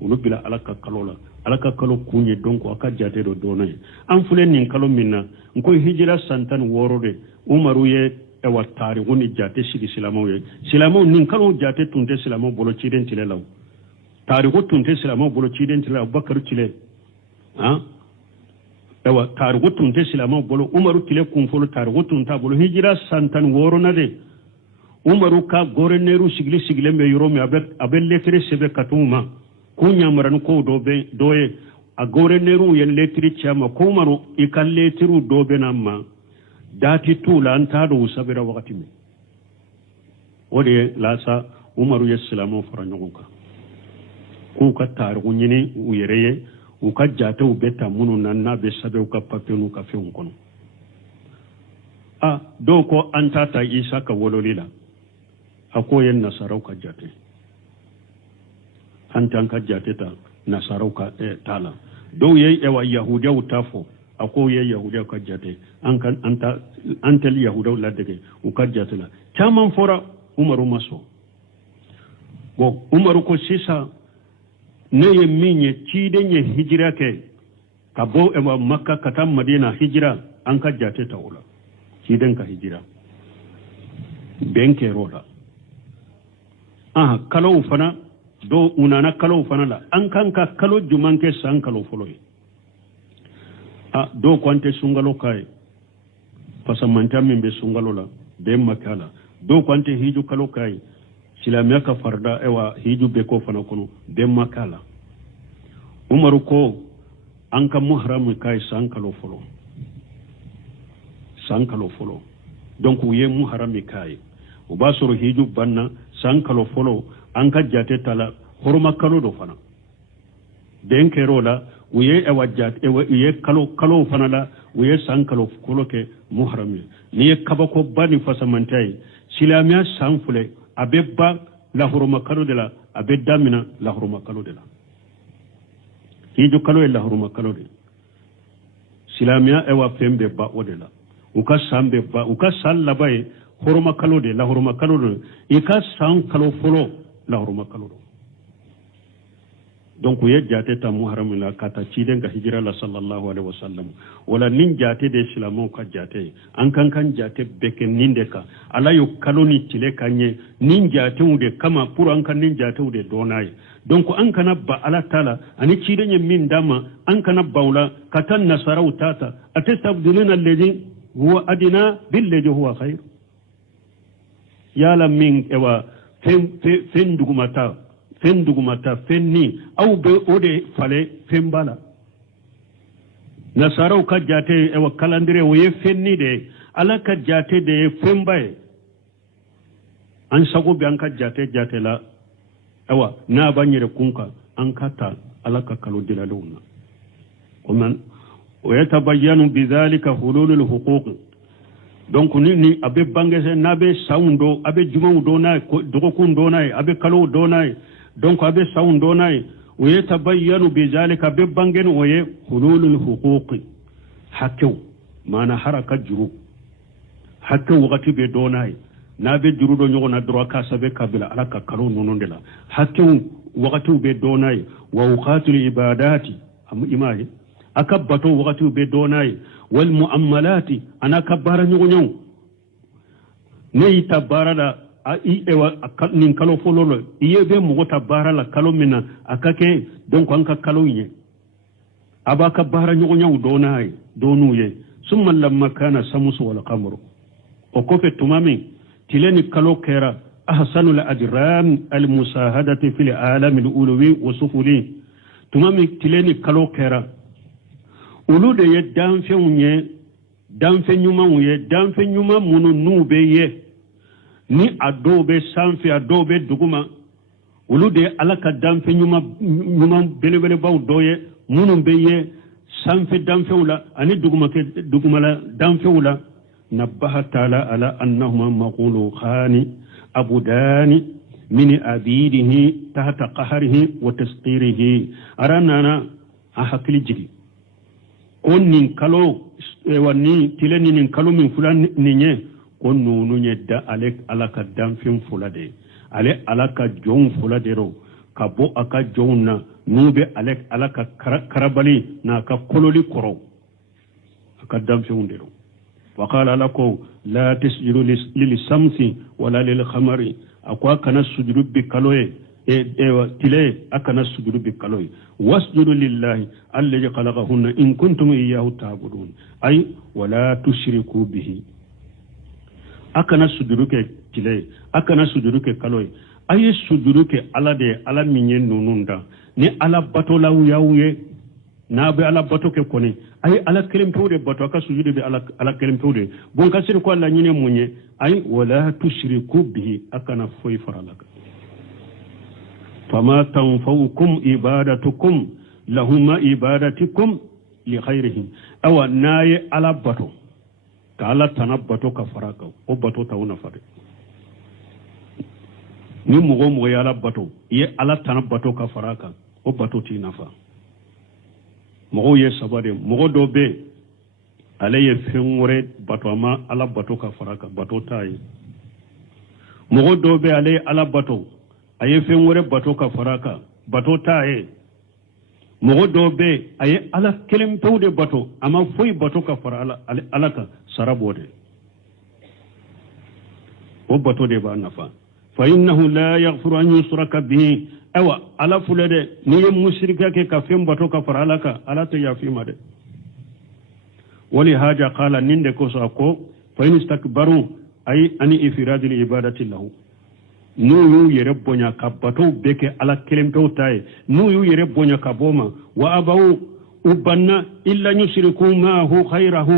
ulu bila alaka kalo la alaka kalo kunye donc aka jate do donay an fulen nin kalo minna ko hijira santan worode umaru ye ewa tari woni jate sigi silamo nin kalo jate tunte silamo bolo ciden tile law tari ko tunte silamo bolo ciden tile abubakar tile ha ewa tari ko tunte silamo bolo umaru tile kunfolo tari ko tunta bolo hijira santan worona de umaru ka goreneru sigile me yoromi abe lettre sebe katuma kunya maran ko doye a gore neru yen letri chama ko maro ikal letru dobe namma dati tula anta do sabira wakati mi ode lasa umaru yesalamu faranyoka ku ka tar kunyini uyereye u ka jate u beta munu nanna be sabe u ka papenu ka fe kono a do ko anta ta isa ka wololila akoyen nasarau ka jate antan ka jateta nasarau ka tala do ye ewa yahudiya utafo ako ye yahudiya ka jate antal yahudiya la dege u ka jatela chaman fora umaru maso bo umaru ko sisa ne ye min ye ciden ye hijira ke ka bo makka ka taa madina hijira an ka jate ta o la ciden ka hijira ben kero la kalow fana do unana kalow fana la an kan ka kalo juman ke san kalo folo ye do kwante sungalo kai pasamanta min be sungalo la ben makala do kwante hiju kalo kai silamiya ka farda ewa hiju be ko fana kono ben makala umaru ko an ka muhramu kai san kalo folo donc u ye muharami kai u ba soro hiju banna san kalo folo an ka jate tala horma kalo do fana den kero la u ye ewa jate ewa ye kalo fana la u ye san kalo folo ke muharami ni ye kabako bani fasamantai silamiya san fule abe ba la horma kalo de la abe damina la horma kalo de la hiju kalo e la horma kalo de silamiya ewa fembe ba o de la uka sambe ba uka sal labai horma kalo de la horma kalo de ika san kalo folo la horma kalo do donc ye jate ta muharram la kata ciden ga hijira la sallallahu alaihi wasallam wala nin jate de islamo ka jate an kan jate beke ninde ka ala yo kalo ni tile kanye nin jate ude kama pour an kan nin jate ude donai donc an kana ba ala tala ani ciden ye min dama an kana baula katan nasara utata atastabdiluna alladhi huwa adina billadhi huwa khair yala min ewa fen dugumata fen ni aw be ode fale fen bala nasaraw ka jate ewa kalandire wo ye fen ni de ala ka jate de fen baye an sago be an ka jate la ewa na banyere kunka an kata ala ka kalo dilaluna ومن ويتبين بذلك حلول الحقوق donc ni abe bangese nabe saundo abe jumaudo na dogokundo na abe kalo do na donc abe saundo na ويتبين بذلك abe bangen oye حلول الحقوق hakku mana haraka juru hakku wakati be do na nabe juru do nyogo na droit ka sabe kabila alaka kalo nonondela hakku wakati be do na wa uqatul ibadati am imaji akabbato wakati be donai wal muammalati ana kabara nyugo ne tabara la ai ewa nin kalo fololo iye be mo tabara la kalo mina akake donc anka kalo yin aba kabara nyugo donai donuye summa lamma kana samusu wal qamru o ko fe tumami tileni kalo kera ahsanul ajram al musahadati fil alam al ulwi wa sufuli tumami tileni kalo kera ulu de ye danfe nyuma munu nube ye ni adobe sanfi adobe duguma ulu de alaka danfe nyuma belebele baw doye munu be ye sanfi danfe wala ani duguma la danfe wala nabaha taala ala annahuma maqulu khani abudani min abidihi tahta qahrihi wa tasqirihi aranana ahakli jigi on nin kalo wani tileni nin kalo min fulan ninye kon nunu nye da alek alaka damfin fulade ale alaka jon fuladero ka bo aka jonna nube alek alaka karabali na ka kololi koro aka damfin dero وقال لكم لا تسجدوا للشمس ولا للقمر akwa kana sujudu bi kaloye tile akana sujudu bi kaloye wasjudu lillahi alladhi khalaqahunna in kuntum iyyahu ta'budun ay wala tushriku bihi akana sujudu ke tile akana sujudu ke kaloye ay sujudu ke alade ala minye nununda ni ala bato la uyawuye na be ala bato ke koni ay ala kelim pewde bato aka sujudu be ala kelim pewde bon kasir ko alla nyine munye ay wala tushriku bihi akana foy faralaka fama tanfaukum ibadatukum lahumma ibadatukum li khairihim awa naye ala bato ka ala tanabbato ka faraka o bato tawna fare ni mugo ya ala bato ye ala tanabbato ka faraka o bato ti nafa mogo ye sabade mogo do be ale ye fenwore bato ama ala bato ka faraka bato tayi mogo do be ale ala bato aye fenwore bato ka faraka bato tayi مغدو بي أي على كلمة تود باتو أما فوي باتو كفر على سرابو دي وباتو دي بانفا فإنه لا يغفر أن يشرك به أو على فلد نيم مشركة كفيم باتو كفر على تيافي مدي ولهذا قال نندكو ساكو فإن استكبروا أي أني إفراد العبادة له نو يربونيا كباتو بك على كلمة تاي نو يربونيا كبوما وأبوا أبنا إلا يشركوا معه خيره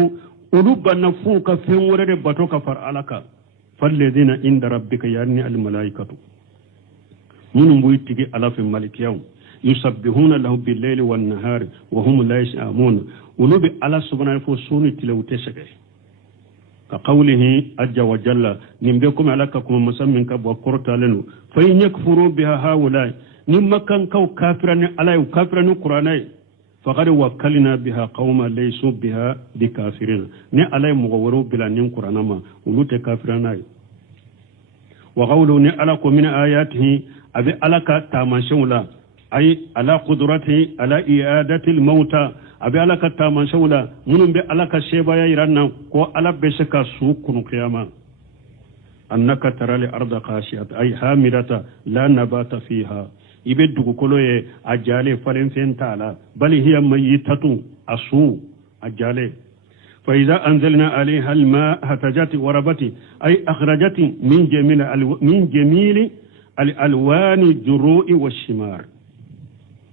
ألبنا فوق في ورد باتو كفر علىك فالذين عند ربك يعني الملائكة من بيتك على في الملك يوم يسبحون له بالليل والنهار وهم لا يسأمون ولو على سبحانه فسوني تلو تسكي كقوله عز وجل نمبكم علىكم مسمن كبو قرطا لنو فإن يكفروا بها هؤلاء نما كان كو كافرين على كافرين قراناي فقد وكلنا بها قوما ليسوا بها بكافرين ني علي مغورو بلا نين قرانا ما ولو تكافرناي وقولوا ني علىكم من آياته أبي علىك تامشولا أي على قدرته على إعادة الموتى أبي علىك تامشولا منهم بي علىك شيبا يرانا كو على بشكا سوكن قياما أنك ترى الأرض خاشعة أي حاملة لا نبات فيها يبدو كلوه أجالي فلنفين تعالى بل هي ميتة أسو أجالي فإذا أنزلنا عليها الماء هتجت وربت أي أخرجت من جميل الألوان الجروء والشمار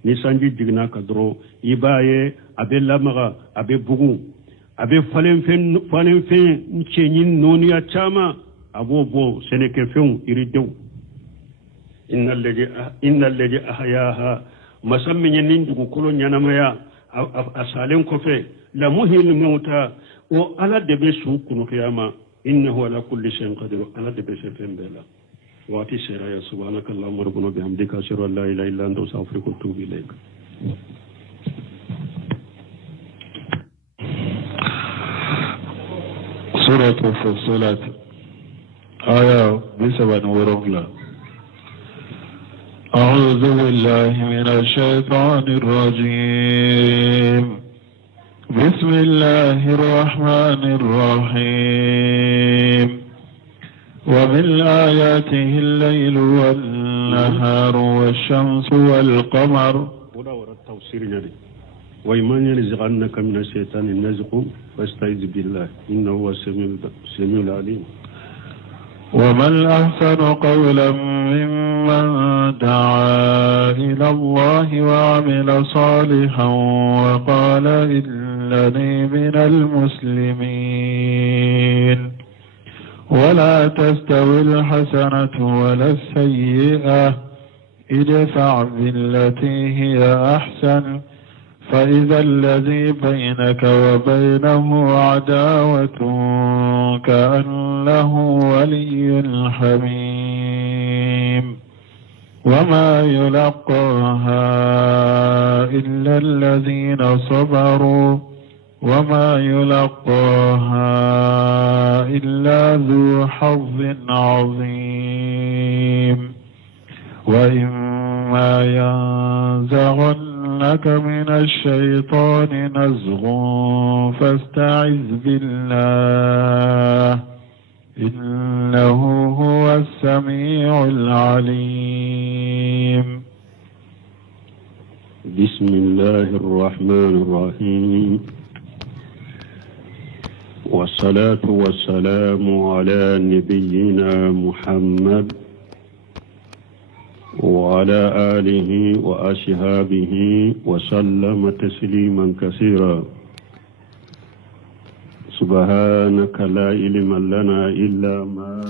نسانجي جغنا كدرو يباي أبي لمغا أبي بغو أبي فلنفين نشينين نونيا چاما أبو بو سنكفون يريدو إن الذي أحياها مسمى ينندق كل ينميا أسالين كفي لمهي الموتى وعلى دبسو كن قياما إنه على كل شيء قدير على دبسو فين بلا واتي سيرايا سبحانك اللهم ربنا بحمدك أشهد أن لا إله إلا أنت أستغفرك وأتوب إليك سورة فصلت آية بسبب ورغلا أعوذ بالله من الشيطان الرجيم بسم الله الرحمن الرحيم ومن آياته الليل والنهار والشمس والقمر وإيمان ينزغنك من الشيطان النزغ فاستعذ بالله إنه هو السميع العليم ومن أحسن قولا ممن دعا إلى الله وعمل صالحا وقال إنني من المسلمين ولا تستوي الحسنة ولا السيئة ادفع بالتي هي أحسن فإذا الذي بينك وبينه عداوة كأنه ولي حميم وما يلقاها إلا الذين صبروا وما يلقاها إلا ذو حظ عظيم وإما ينزغنك من الشيطان نزغ فاستعذ بالله إنه هو السميع العليم بسم الله الرحمن الرحيم والصلاة والسلام على نبينا محمد وعلى آله وأصحابه وسلم تسليما كثيرا سبحانك لا علم لنا إلا ما